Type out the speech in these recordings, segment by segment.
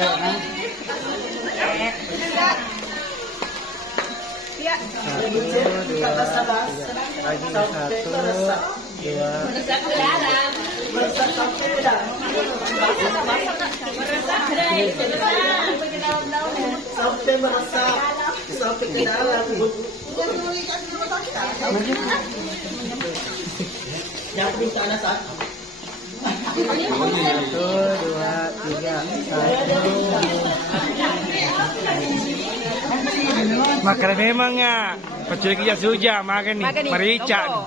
Iya. Sampai meresap, sampai ke dalam. Yang minta anak saat. 1, 2, 3, 1. Makan memang ya. Pecel kita suja makan nih. Merica.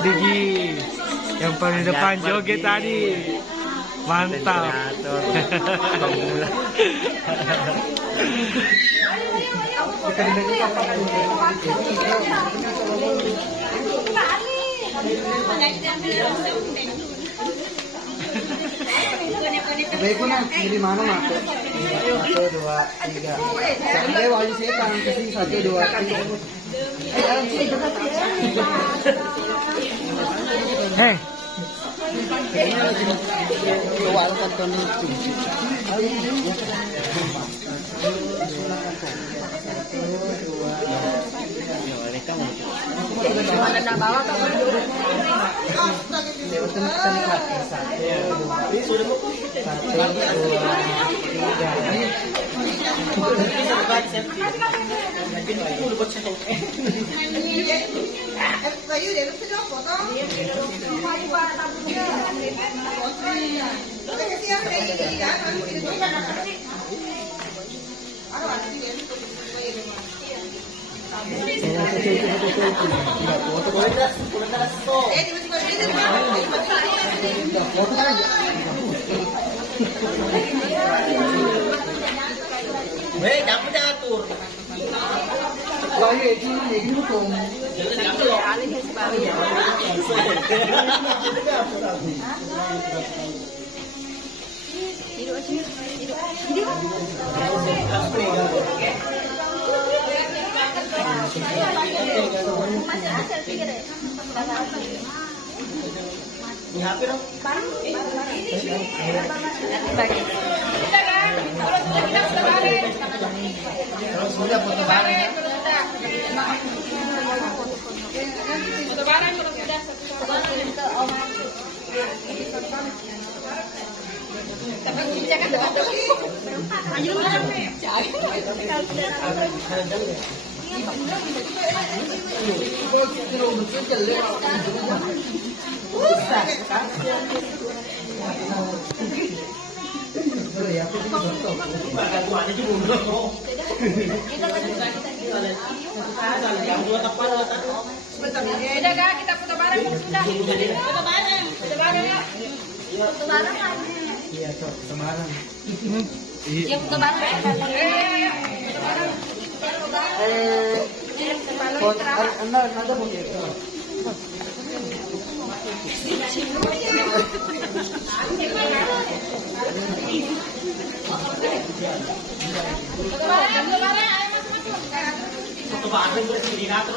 Gigi yang paling depan joget tadi. Mantap. Begunan di mana mak? 1, 2, 3. Sampai wali setan kesini 1, 2, 3. Heh. Wal kanton itu. Hei, jangan jatuh. Wah, ini tuh. Di HP dong. Terus sudah foto bareng. Foto bareng kalau sudah ke Om. Tapi jangan dekat. Ayo Udah kak, kita foto bareng sudah. Foto bareng. Foto bareng ya. Foto bareng kan? Iya, foto bareng. Iya, foto bareng. Foto bareng. Ada mau gitu. Foto bareng berdiri nato.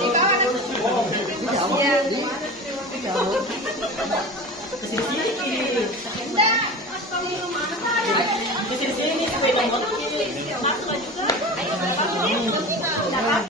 Kesini-sini. Kesini-sini,